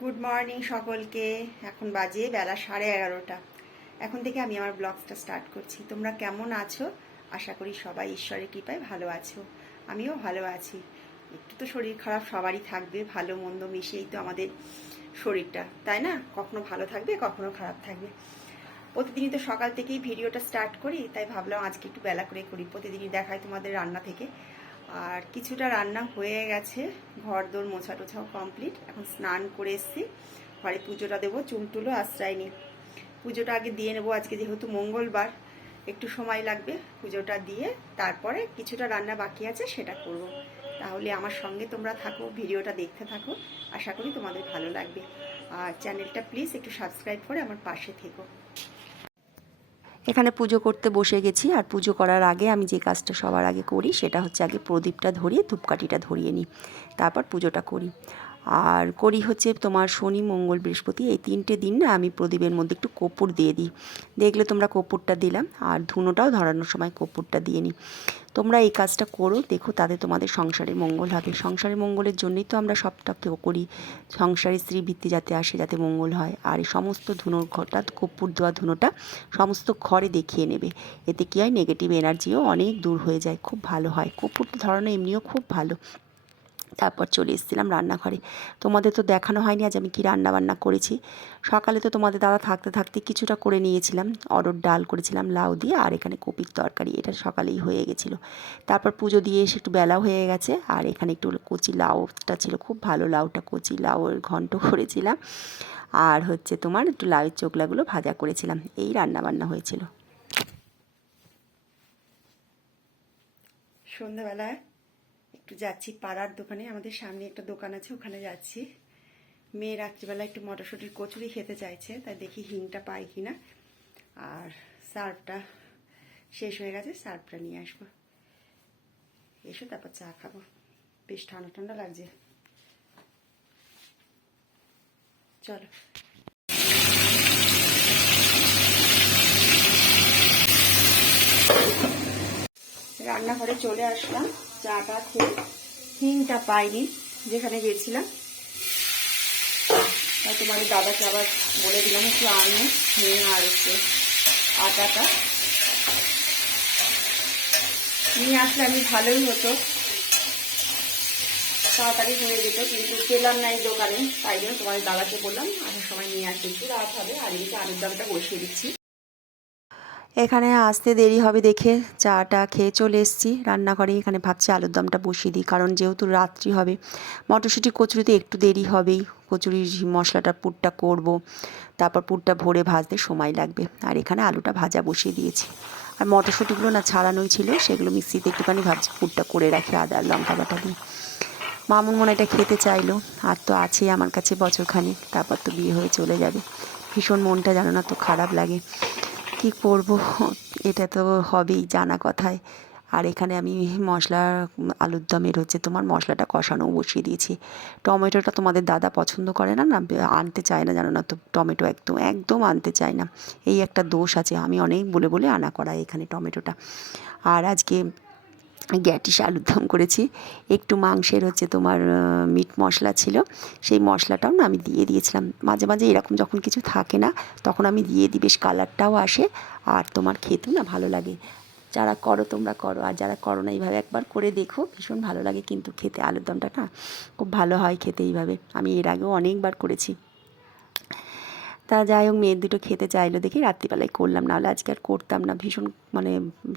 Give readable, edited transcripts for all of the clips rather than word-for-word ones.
Good morning সকলকে। এখন বাজে বেলা 11:30। এখন থেকে আমি আমার ব্লগটা স্টার্ট করছি। তোমরা কেমন আছো? আশা করি সবাই ঈশ্বরের কৃপায় ভালো আছো। আমিও ভালো আছি। একটু তো শরীর খারাপ সবারই থাকবে, ভালো মন্দ মিশিয়েই তো আমাদের শরীরটা, তাই না? কখনো ভালো থাকবে, কখনো খারাপ থাকবে। প্রতিদিনই তো সকাল থেকেই ভিডিওটা স্টার্ট করি, তাই ভাবলাম আজকে একটু বেলা করে করি। প্রতিদিনই দেখাই তোমাদের রান্না থেকে। আর কিছুটা রান্না হয়ে গেছে, ঘর দোর মোছা টোছাও কমপ্লিট। এখন স্নান করে এসেছি, ঘরে পুজোটা দেবো, চুলটুলো আশ্রয় নিই। পুজোটা আগে দিয়ে নেবো, আজকে যেহেতু মঙ্গলবার একটু সময় লাগবে। পুজোটা দিয়ে তারপরে কিছুটা রান্না বাকি আছে, সেটা করব। তাহলে আমার সঙ্গে তোমরা থাকো, ভিডিওটা দেখতে থাকো, আশা করি তোমাদের ভালো লাগবে। আর চ্যানেলটা প্লিজ একটু সাবস্ক্রাইব করে আমার পাশে থেকো। এখানে পুজো করতে বসে গেছি। আর পুজো করার আগে আমি যে কাজটা সবার আগে করি সেটা হচ্ছে আগে প্রদীপটা ধরিয়ে ধূপকাঠিটা ধরিয়ে নিই, তারপর পুজোটা করি। আর করি হচ্ছে তোমার শনি মঙ্গল বৃহস্পতি এই 3টে দিন না আমি প্রদীপের মধ্যে একটু কর্পূর দিয়ে দিই। দেখলে তোমরা কর্পূরটা দিলাম, আর ধুনোটাও ধরানোর সময় কর্পূরটা দিয়ে নিই। তোমরা এই কাজটা করো, দেখো তাতে তোমাদের সংসারের মঙ্গল হবে। সংসারের মঙ্গলের জন্যই তো আমরা সবটা করি, সংসারে স্ত্রী বৃত্তি যাতে আসে, যাতে মঙ্গল হয়। আর এই সমস্ত ধুনোর ঘরটা, কর্পূর দেওয়া ধুনোটা সমস্ত ঘরে দেখিয়ে নেবে। এতে কী হয়, নেগেটিভ এনার্জিও অনেক দূর হয়ে যায়, খুব ভালো হয়। কর্পূরটা ধরানো এমনিও খুব ভালো। তারপর চলে এসেছিলাম রান্নাঘরে। তোমাদের তো দেখানো হয়নি আজ আমি কি রান্না বান্না করেছি। সকালে তো তোমাদের দাদা থাকতে থাকতে কিছুটা করে নিয়েছিলাম, অরড় ডাল করেছিলাম লাউ দিয়ে, আর এখানে কপির তরকারি, এটা সকালেই হয়ে গেছিলো। তারপর পুজো দিয়ে এসে একটু বেলাও হয়ে গেছে। আর এখানে একটু কচি লাউটা ছিল, খুব ভালো লাউটা, কচি লাউয়ের ঘন্ট করেছিলাম। আর হচ্ছে তোমার একটু লাউয়ের চোখলাগুলো ভাজা করেছিলাম। এই রান্না বান্না হয়েছিল সন্ধ্যাবেলায়। একটু যাচ্ছি পাড়ার দোকানে, আমাদের সামনে একটা দোকান আছে, ওখানে যাচ্ছি। মেয়ে রাত্রিবেলা একটু মটরশুঁটির কচুরি খেতে চাইছে, তাই দেখি হিংটা পাই কিনা। আর সার্ফটা শেষ হয়ে গেছে, সার্ফটা নিয়ে আসবো। এসো তারপর চা খাবো, বেশ ঠান্ডা ঠান্ডা লাগছে। চলো রান্নাঘরে চলে আসলাম, চাটা খেয়ে। হিংটা পাইনি যেখানে গেছিলাম, তাই তোমাদের দাদাকে আবার বলে দিলাম একটু আনো হিং আর হচ্ছে আটাটা নিয়ে আসলে আমি ভালোই হতো, তাড়াতাড়ি হয়ে যেত, কিন্তু পেলাম না এই দোকানে। তাই জন্য তোমাদের দাদাকে বললাম আসার সময় নিয়ে আসতে, একটু রাত হবে। আর এদিকে আলুর দমটা বসিয়ে দিচ্ছি। এখানে আসতে দেরি হবে দেখে চাটা খেয়ে চলে এসেছি রান্নাঘরে। এখানে ভাবছি আলুর দমটা বসিয়ে দিই, কারণ যেহেতু রাত্রি হবে। মটরশুঁটি কচুরিতে একটু দেরি হবেই, কচুরির মশলাটা পুরটা করব, তারপর পুরটা ভরে ভাজতে সময় লাগবে। আর এখানে আলুটা ভাজা বসিয়ে দিয়েছি। আর মটরশুঁটিগুলো না ছাড়ানোই ছিল, সেগুলো মিক্সিতে একটুখানি ভাবছি পুরটা করে রাখি আদা আর লঙ্কা বাটা দিয়ে। মামুন মনে এটা খেতে চাইলো, আর তো আছেই আমার কাছে বছরখানেক, তারপর তো বিয়ে হয়ে চলে যাবে। ভীষণ মনটা জানো না তো খারাপ লাগে, কি করব, এটা তো হবেই জানা কথায়। আর এখানে আমি মশলা, আলুর দমের হচ্ছে তোমার মশলাটা কষানোও বসিয়ে দিয়েছি। টমেটোটা তোমাদের দাদা পছন্দ করে না, আনতে চায় না জানো না তো, টমেটো একদম একদম আনতে চায় না। এই একটা দোষ আছে, আমি অনেক বলে বলে আনা করাই এখানে টমেটোটা। আর আজকে গ্যাটিস আলুর দম করেছি। একটু মাংসের হচ্ছে তোমার মিট মশলা ছিল, সেই মশলাটাও না আমি দিয়ে দিয়েছিলাম। মাঝে মাঝে এরকম যখন কিছু থাকে না, তখন আমি দিয়ে দিই, বেশ কালারটাও আসে, আর তোমার খেতেও না ভালো লাগে। যারা করো তোমরা করো, আর যারা করো না এইভাবে একবার করে দেখো, ভীষণ ভালো লাগে কিন্তু খেতে। আলুর দমটা না খুব ভালো হয় খেতে এইভাবে, আমি এর আগেও অনেকবার করেছি। তা যাই হোক, মেয়ের দুটো খেতে চাইলো দেখি রাত্রিবেলায় করলাম, নাহলে আজকে আর করতাম না। ভীষণ মানে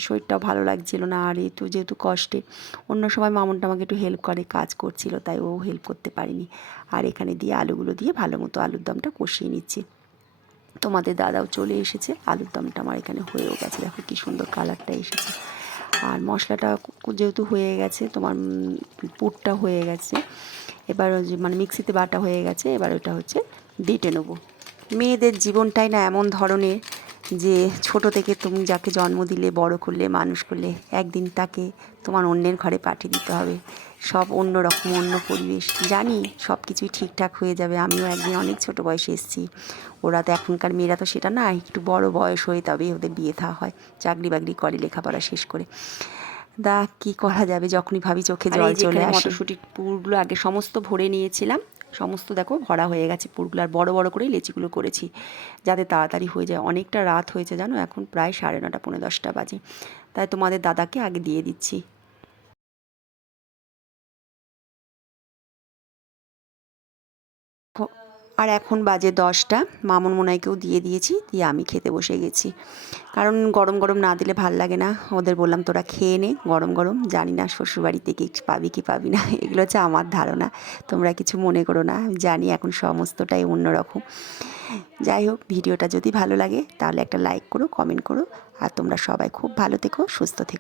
শরীরটাও ভালো লাগছিল না, আর একটু যেহেতু কষ্টে। অন্য সময় মামনটা আমাকে একটু হেল্প করে, কাজ করছিল, তাই ও হেল্প করতে পারিনি। আর এখানে দিয়ে আলুগুলো দিয়ে ভালো মতো আলুর দমটা কষিয়ে নিচ্ছি। তোমাদের দাদাও চলে এসেছে, আলুর দমটা আমার এখানে হয়েও গেছে, দেখো কী সুন্দর কালারটা এসেছে। আর মশলাটা যেহেতু হয়ে গেছে, তোমার পুরটা হয়ে গেছে, এবার মানে মিক্সিতে বাটা হয়ে গেছে, এবার ওটা হচ্ছে বেটে নেবো। মেয়েদের জীবনটাই না এমন ধরনের যে ছোট থেকে তুমি যাকে জন্ম দিলে, বড় করলে, মানুষ করলে, একদিন তাকে তোমার অন্যের ঘরে পাঠিয়ে দিতে হবে। সব অন্য রকম, অন্য পরিবেশ। জানি সব কিছুই ঠিকঠাক হয়ে যাবে, আমিও একদিন অনেক ছোট বয়সে এসেছি। ওরা তো এখনকার মেয়েরা তো সেটা না, একটু বড় বয়স হয়ে তবে ওদের বিয়ে থা হয়, চাকরি বাকরি করে, লেখাপড়া শেষ করে। কী করা যাবে, যখনই ভাবি চোখে জল চলে আসে। মটরশুঁটির পুরগুলো আগে সমস্ত ভরে নিয়েছিলাম, সমস্ত দেখো ভরা হয়ে গেছে পুরগুলো, আর বড় বড় করেই লেচিগুলো করেছি যাতে তাড়াতাড়ি হয়ে যায়। অনেকটা রাত হয়েছে জানো, এখন প্রায় 9:30 পৌনে 10টা বাজে, তাই তোমাদের দাদাকে আগে দিয়ে দিচ্ছি। আর এখন বাজে 10টা, মামুন মোনাইকেও দিয়ে দিয়েছি, দিয়ে আমি খেতে বসে গেছি। কারণ গরম গরম না দিলে ভাল লাগে না, ওদের বললাম তোরা খেয়ে নে গরম গরম। জানি না শ্বশুরবাড়ি থেকে পাবি কি পাবি না, এগুলো হচ্ছে আমার ধারণা, তোমরা কিছু মনে করো না। জানি এখন সমস্তটাই অন্যরকম। যাই হোক, ভিডিওটা যদি ভালো লাগে তাহলে একটা লাইক করো, কমেন্ট করো, আর তোমরা সবাই খুব ভালো থেকো, সুস্থ থেকো।